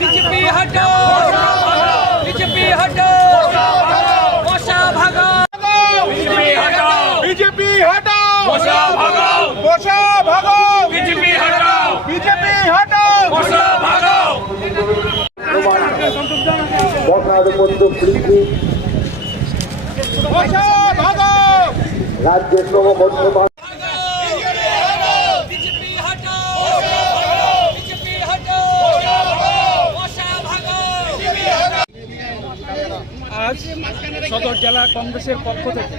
BJP হটো BJP হটো মশা ভাগো BJP হটো BJP হটাও মশা ভাগো বসা ভাগো। বিজেপি হটো বিজেপি হটাও। মশা ভাগো। বসার মধ্যে বৃদ্ধি বসা ভাগো। রাজ্যের ক্রমবর্ধমান বিজেপি হটো বিজেপি হটো মশা ভাগো। আজ সদর জেলা কংগ্রেসের পক্ষ থেকে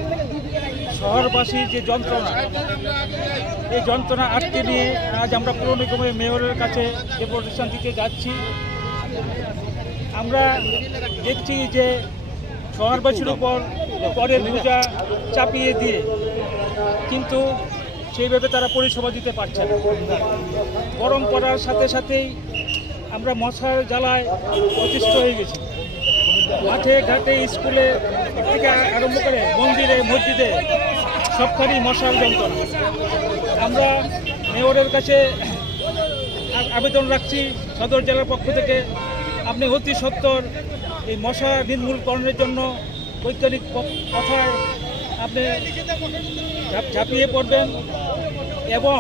শহরবাসীর যে যন্ত্রণা এই যন্ত্রণা আটকে নিয়ে আজ আমরা পুর নিগমের মেয়রের কাছে প্রতিষ্ঠান দিতে যাচ্ছি। আমরা দেখছি যে শহরবাসীর উপর করের বোঝা চাপিয়ে দিয়ে কিন্তু সেইভাবে তারা পরিষেবা দিতে পারছে না। গরম পড়ার সাথে সাথেই আমরা মশার জ্বালায় অতিষ্ঠ হয়ে গেছি। মাঠে, ঘাটে, স্কুলে থেকে আরম্ভ করে মন্দিরে, মসজিদে সবখানি মশার যন্ত্রণা। আমরা মেয়রের কাছে আবেদন রাখছি, সদর জেলার পক্ষ থেকে। আপনি অতি সত্তর এই মশা নির্মূলকরণের জন্য বৈজ্ঞানিক কথার আপনি ঝাঁপ- ঝাঁপিয়ে পড়বেন এবং